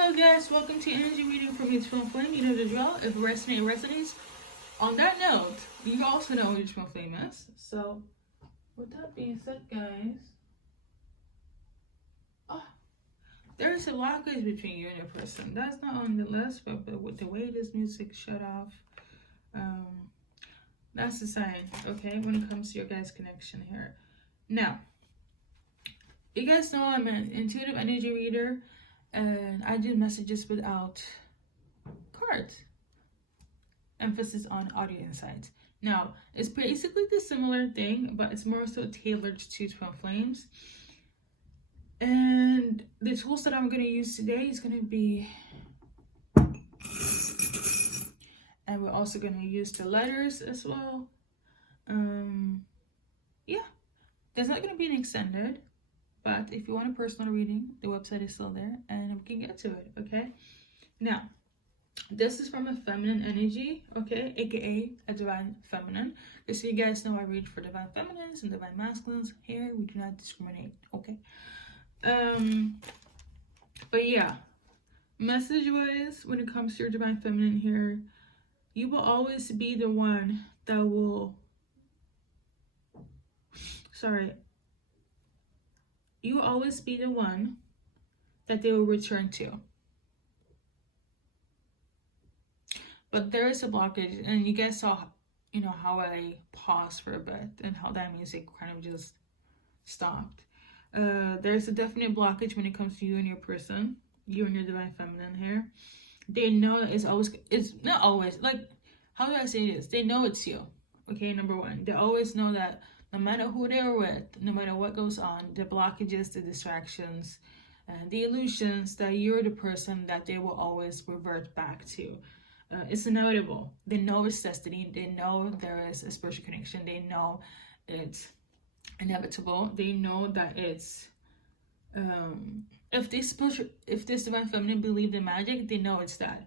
Hello guys, welcome to Energy Reading from Each Twin Flame. You know the drill. If it resonates. On that note, you also know who your twin flame is. So, with that being said, guys, there is a blockage between you and your person. That's not on the list, but with the way this music shut off, that's a sign, okay, when it comes to your guys' connection here. Now, you guys know I'm an intuitive energy reader, and I do messages without cards. Emphasis on audio insights. Now, it's basically the similar thing, but it's more so tailored to twin flames. And the tools that I'm going to use today is going to be, and we're also going to use the letters as well. Yeah, there's not going to be an extended, but if you want a personal reading, the website is still there, and we can get to it, okay? Now, this is from a feminine energy, okay, aka a divine feminine. Just so you guys know, I read for divine feminines and divine masculines. Here we do not discriminate, okay? But yeah, message wise, when it comes to your divine feminine here, you will always be the one that will, you will always be the one that they will return to. But there is a blockage, and you guys saw, you know, how I paused for a bit and how that music kind of just stopped. There's a definite blockage when it comes to you and your person, you and your divine feminine here. They know it's not always, like, how do I say this? They know it's you, okay, number one. They always know that no matter who they're with, no matter what goes on, the blockages, the distractions, the illusions, that you're the person that they will always revert back to. It's inevitable. They know it's destiny. They know there is a spiritual connection. They know it's inevitable. They know that it's if this divine feminine believed in magic, they know it's that.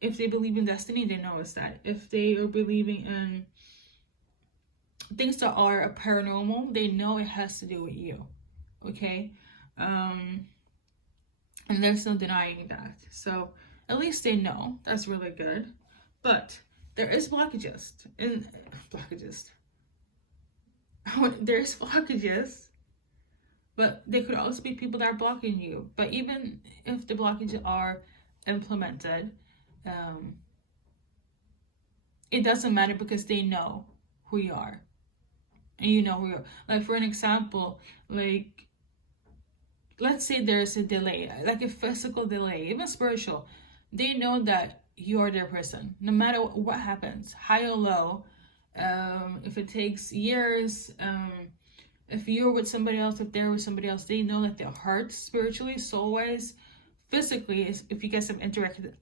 If they believe in destiny, they know it's that. If they are believing in things that are paranormal, they know it has to do with you, okay? And there's no denying that. So at least they know. That's really good. But there is blockages. There's blockages, but they could also be people that are blocking you. But even if the blockages are implemented, it doesn't matter, because they know who you are. And you know who you are. Like, for an example, like, let's say there's a delay, like a physical delay, even spiritual. They know that you're their person, no matter what happens, high or low. If it takes years, if you're with somebody else, if they're with somebody else, they know that their heart, spiritually, soul-wise, physically, if you guys have interacted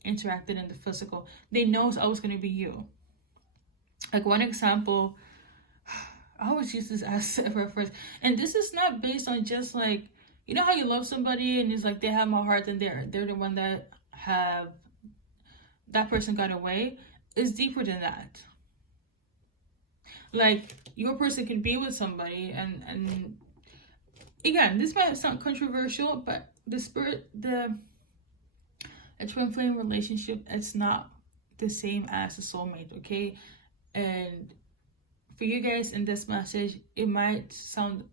in the physical, they know it's always going to be you. Like, one example, I always use this as a reference, and this is not based on just like, you know how you love somebody and it's like they have my heart and they're the one that that person got away. It's deeper than that. Like, your person can be with somebody and again, this might sound controversial, but a twin flame relationship, it's not the same as a soulmate, okay? And for you guys in this message, it might sound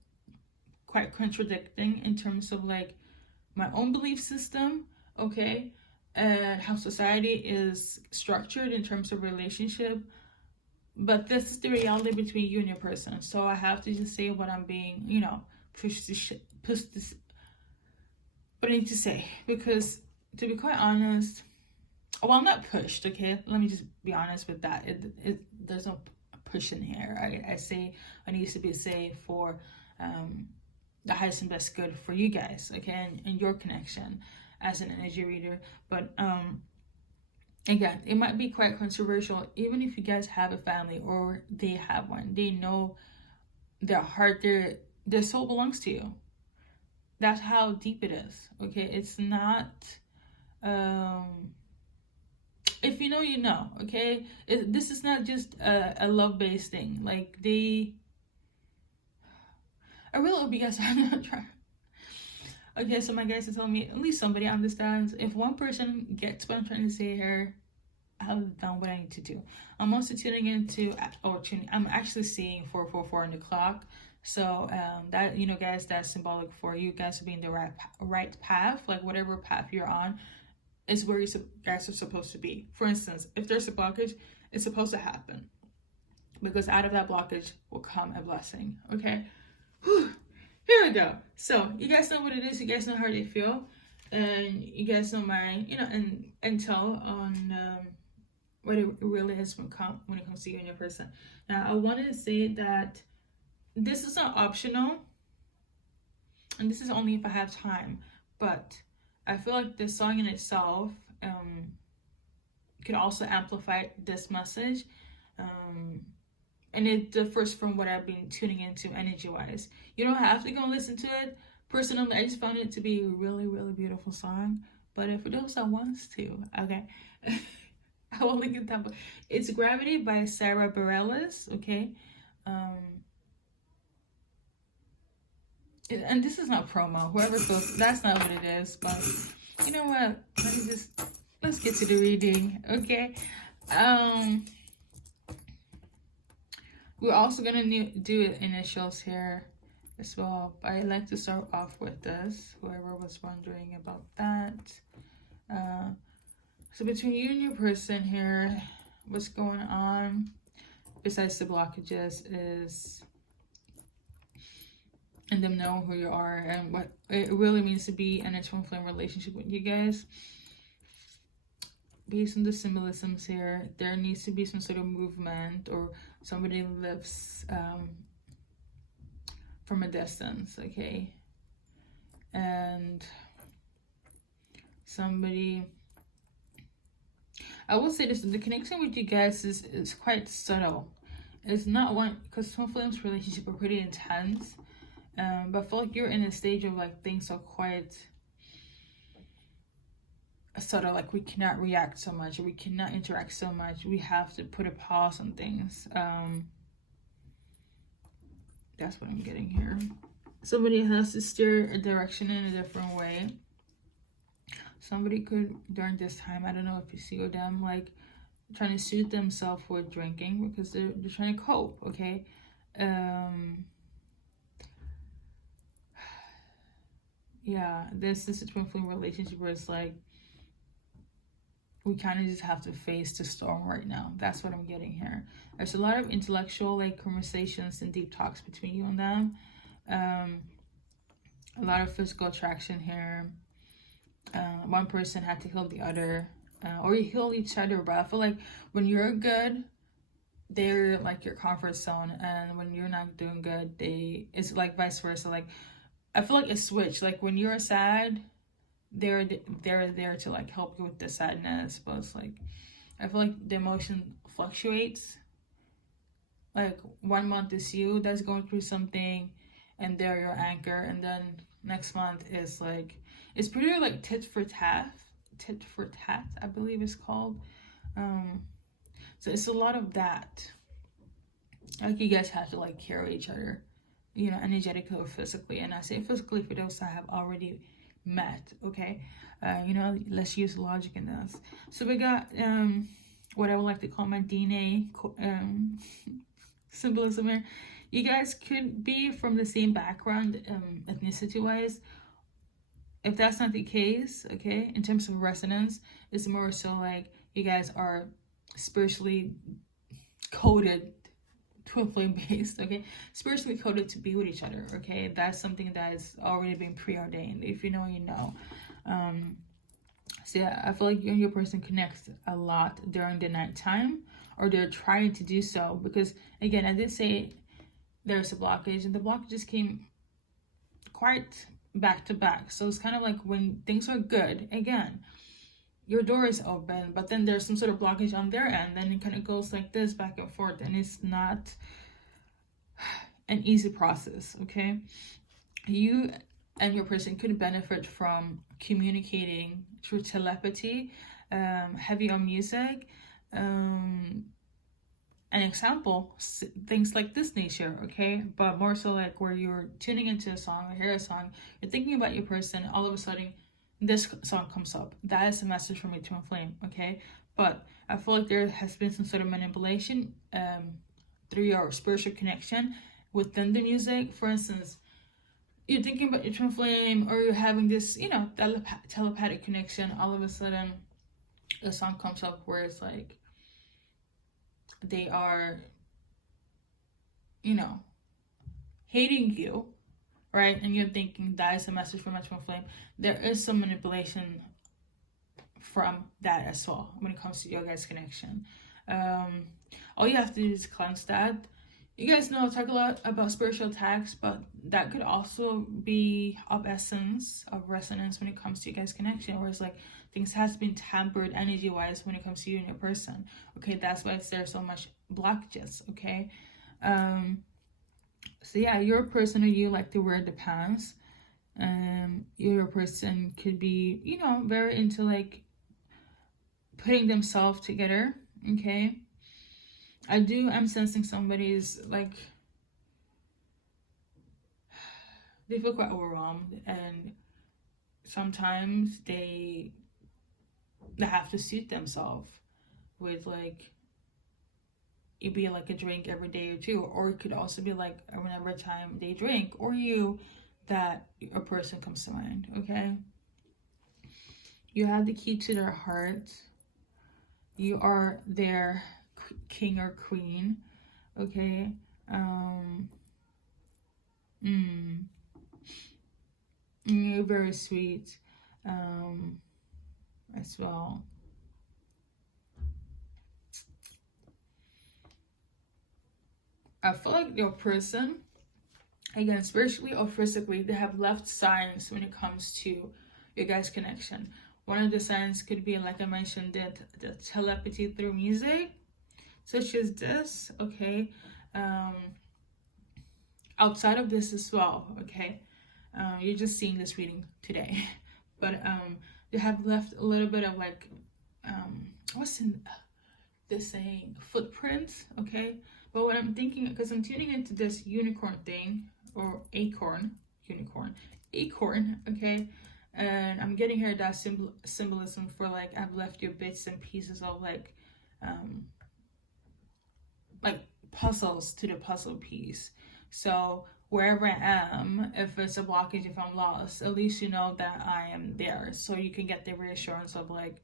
quite contradicting in terms of like my own belief system, okay, and how society is structured in terms of relationship. But this is the reality between you and your person. So I have to just say what I'm being, you know, what I need to say. Because to be quite honest, well, I'm not pushed, okay? Let me just be honest with that. There's no push in here. I say what needs to be said for the highest and best good for you guys, okay, and your connection as an energy reader. But again, it might be quite controversial, even if you guys have a family or they have one. They know their heart, their soul belongs to you. That's how deep it is, okay? It's not if you know, you know, okay? This is not just a love-based thing. Like, I really hope you guys are not trying. Okay, so my guys are telling me at least somebody understands. If one person gets what I'm trying to say here, I've done what I need to do. I'm also tuning into, or tuning, I'm actually seeing 444 on the clock. So that, you know, guys, that's symbolic for you guys to be in the right path. Like whatever path you're on is where you guys are supposed to be. For instance, if there's a blockage, it's supposed to happen, because out of that blockage will come a blessing. Okay. Whew. Here we go. So you guys know what it is. You guys know how they feel, and you guys know my, you know, and intel on what it really is when it comes to you and your person. Now, I wanted to say that this is not optional, and this is only if I have time. But I feel like this song in itself could also amplify this message. And it differs from what I've been tuning into energy-wise. You don't have to go listen to it. Personally, I just found it to be a really, really beautiful song. But for those that wants to, okay, I will link it down. It's Gravity by Sarah Bareilles, okay? And this is not promo. Whoever feels, that's not what it is. But you know what? Let's get to the reading, okay? We're also gonna do initials here as well, but I like to start off with this, whoever was wondering about that. So between you and your person here, what's going on besides the blockages is, and them know who you are and what it really means to be in a twin flame relationship with you guys. Based on the symbolisms here, there needs to be some sort of movement, or somebody lives from a distance, okay? And somebody, I will say this, the connection with you guys is quite subtle. It's not one, because twin flames relationship are pretty intense, but I feel like you're in a stage of like things are quite subtle, like we cannot react so much, or we cannot interact so much. We have to put a pause on things. That's what I'm getting here. Somebody has to steer a direction in a different way. Somebody could, during this time, I don't know if you see them, like trying to soothe themselves with drinking, because they're trying to cope, okay? Yeah, this is a twin flame relationship where it's like, we kind of just have to face the storm right now. That's what I'm getting here. There's a lot of intellectual like conversations and deep talks between you and them. A lot of physical attraction here. One person had to heal the other, or you heal each other. But I feel like when you're good, they're like your comfort zone, and when you're not doing good, it's like vice versa. Like I feel like a switch. Like when you're sad, they're there to like help you with the sadness, but it's like I feel like the emotion fluctuates. Like 1 month is you that's going through something, and they're your anchor, and then next month is like, it's pretty like tit for tat, I believe it's called. So it's a lot of that. Like you guys have to like carry each other, you know, energetically or physically. And I say physically for those that have already met, okay? You know, let's use logic in this. So we got what I would like to call my DNA symbolism here. You guys could be from the same background, ethnicity wise. If that's not the case, okay, in terms of resonance, it's more so like you guys are spiritually coded, twin flame based, okay, spiritually coded to be with each other, okay? That's something that is already been preordained. If you know, you know. So yeah, I feel like you and your person connects a lot during the nighttime, or they're trying to do so, because again, I did say there's a blockage, and the blockage just came quite back to back. So it's kind of like when things are good, again, your door is open, but then there's some sort of blockage on their end, then it kind of goes like this back and forth, and it's not an easy process, okay? You and your person could benefit from communicating through telepathy, heavy on music, an example, things like this nature, okay? But more so like where you're tuning into a song or hear a song, you're thinking about your person, all of a sudden this song comes up. That is a message from Eternal Flame, okay? But I feel like there has been some sort of manipulation through your spiritual connection within the music. For instance, you're thinking about your twin flame, or you're having this, you know, telepathic connection. All of a sudden, a song comes up where it's like they are, you know, hating you, right? And you're thinking that is a message from my twin flame. There is some manipulation from that as well when it comes to your guys' connection. All you have to do is cleanse that. You guys know I talk a lot about spiritual attacks, but that could also be of essence, of resonance when it comes to you guys' connection, where it's like things has been tampered energy-wise when it comes to you and your person. Okay, that's why there's so much blockages, okay? So yeah, your person or you like to wear the pants. Your person could be, you know, very into like putting themselves together, okay? I'm sensing somebody's like, they feel quite overwhelmed, and sometimes they have to suit themselves with like, it'd be like a drink every day or two, or it could also be like whenever time they drink or you, that a person comes to mind, okay? You have the key to their heart. You are their king or queen, okay? You're very sweet as well. I feel like your person, again, spiritually or physically, they have left signs when it comes to your guys' connection. One of the signs could be, like I mentioned, the telepathy through music, such as this, okay? Outside of this as well, okay? You're just seeing this reading today. But they have left a little bit of like, what's in the saying? Footprints, okay? But what I'm thinking, because I'm tuning into this unicorn thing, or acorn, okay? And I'm getting here that symbolism for like, I've left you bits and pieces of like puzzles to the puzzle piece. So wherever I am, if it's a blockage, if I'm lost, at least you know that I am there. So you can get the reassurance of like,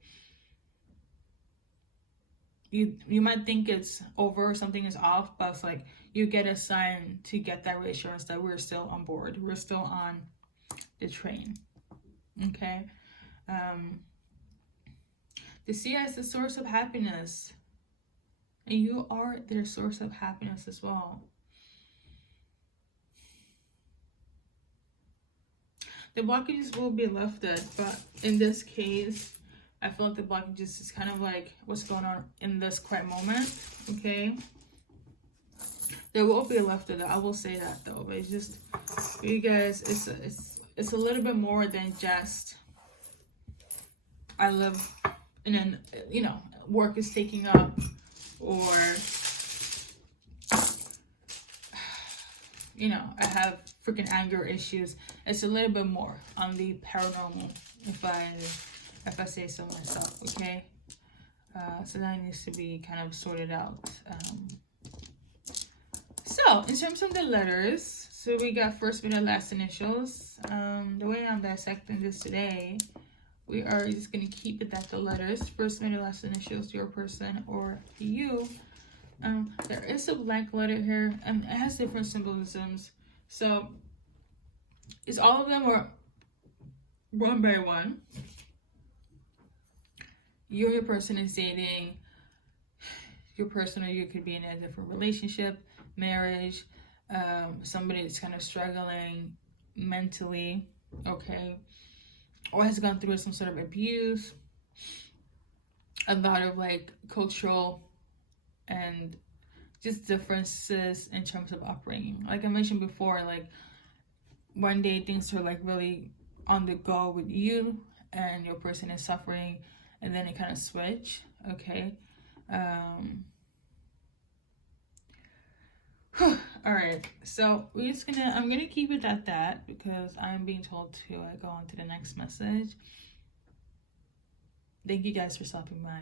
you might think it's over, something is off, but it's like you get a sign to get that reassurance that we're still on board, we're still on the train, okay? The sea is the source of happiness, and you are their source of happiness as well. The blockages will be lifted, but in this case, I feel like the blockages is kind of like what's going on in this quiet moment, okay? There will be lifted, I will say that though, but it's just, for you guys, it's a little bit more than just, I live, and then, you know, work is taking up, or, you know, I have freaking anger issues. It's a little bit more on the paranormal, if I say so myself, okay? So that needs to be kind of sorted out. So in terms of the letters, so we got first, middle, last initials. The way I'm dissecting this today, we are just gonna keep it at the letters, first, middle, last initials, your person or you. There is a blank letter here, and it has different symbolisms. So is all of them, or one by one? You or your person is dating. Your person or you could be in a different relationship, marriage, somebody that's kind of struggling mentally, okay, or has gone through some sort of abuse, a lot of like cultural and just differences in terms of upbringing. Like I mentioned before, like one day things are like really on the go with you and your person is suffering, and then it kind of switch, okay? All right, so I'm gonna keep it at that because I'm being told to go on to the next message. Thank you guys for stopping by.